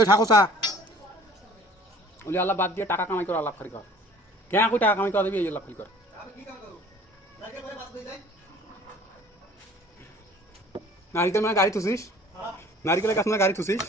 ওই ঠাকুরসা বলি আল্লাহ বাদ দিয়ে টাকা কামাই করে আল্লাহ খালি কর কেন কই টাকা কামাই করে দিবি এই আল্লাহ খালি কর নারিকেল মানে গাড়ি থুসিস নারিকেলের গাছ মানে গাড়ি থুসিস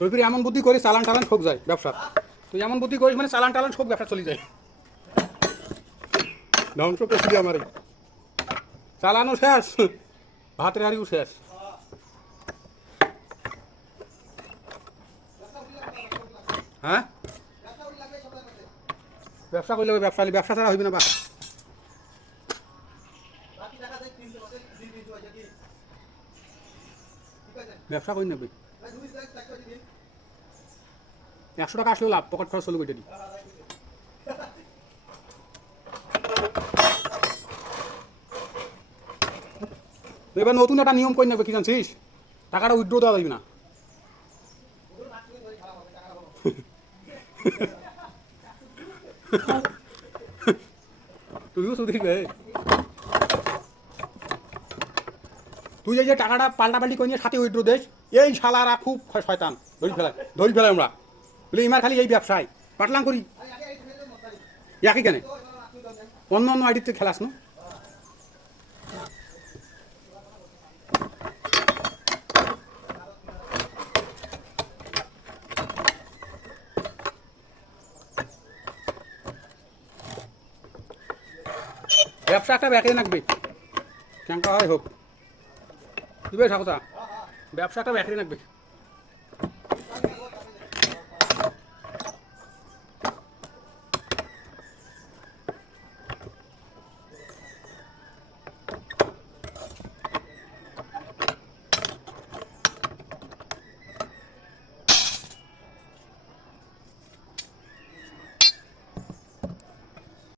তুই ফির এমন বুদ্ধি করিস চালান টালান ঠক যায় ব্যবসা তুই এমন বুদ্ধি করিস মানে চালান টালান সব ব্যবসা চলে যায় ধ্বংস করছিলি আমার চালানো শেষ ভাতের হারিও শেষ হ্যাঁ ব্যবসা করলে ব্যবসা ছাড়া হইবে না বা ব্যবসা করি নেবে 100 টাকা আসলেও লাভ পকেট খরচ হলো ওইটারই এবার নতুন একটা নিয়ম করে নেবে কি জানছিস টাকাটা উইথড্র দেওয়া যাবে না তুইও শুধিবে তুই যে টাকাটা পাল্টাপাল্টি করে নিয়ে সাথে উইথড্র দেশ এই শালারা খুব শয়তান ধরি ফেলাই আমরা বলে ইমার খালি এই ব্যবসায় পাটলাম করি একই কেন অন্য অন্য আইডিতে খেলাস না ব্যবসা একটা ব্যাকে রাখবে কেন হয় হোক তুই ঠাকুর ব্যবসা একটা ব্যাকে রাখবে